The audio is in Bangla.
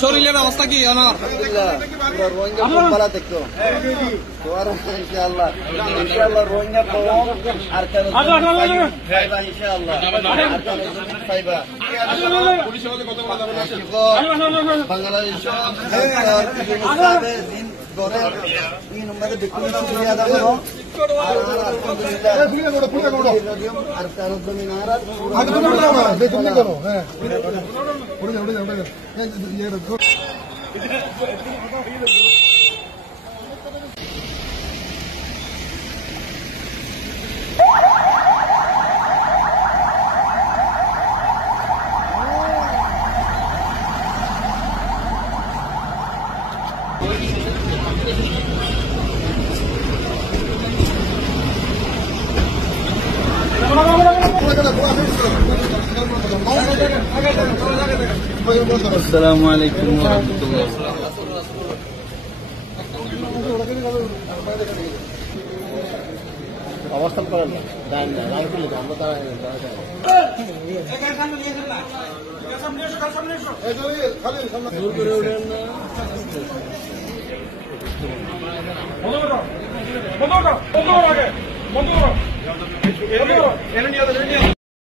শরীরের অবস্থা কি অনার? রোহিঙ্গা দেখতো ইনশাআল্লাহ ইনশাআল্লাহ রোহিঙ্গা কম আর কেন ইনশাআল্লাহ বাংলাদেশ আসসালামুআলাইকুম ওয়া রাহমাতুল্লাহ। অবস্থান করেন না আমরা